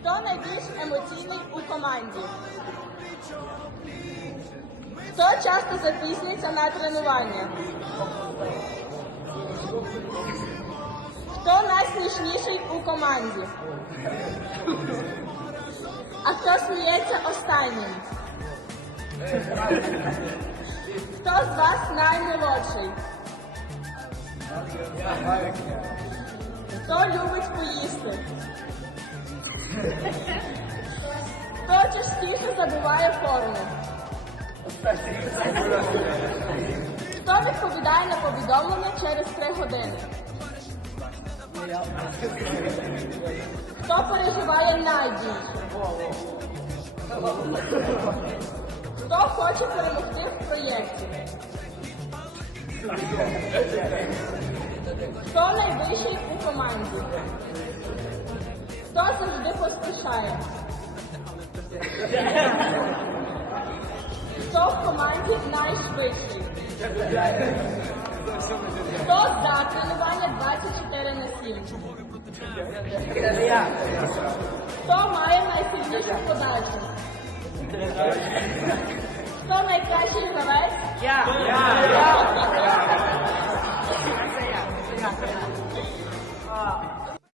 Хто найбільш емоційний у команді? Хто часто запізнюється на тренування? Хто найсмішніший у команді? А хто сміється останнім? Хто з вас наймолодший? Хто любить поїсти? Хто частіше забуває форму? Хто відповідає на повідомлення через три години? Хто переживає найбільше? Хто хоче перемогти в проєкті? Хто найвищий у команді? Хто завжди поспішає? Хто в команді найшвидший? Хто за тренування 24 на 7? Хто має найсильнішу подачу? Хто найкращий гравець? Я! Я! Я!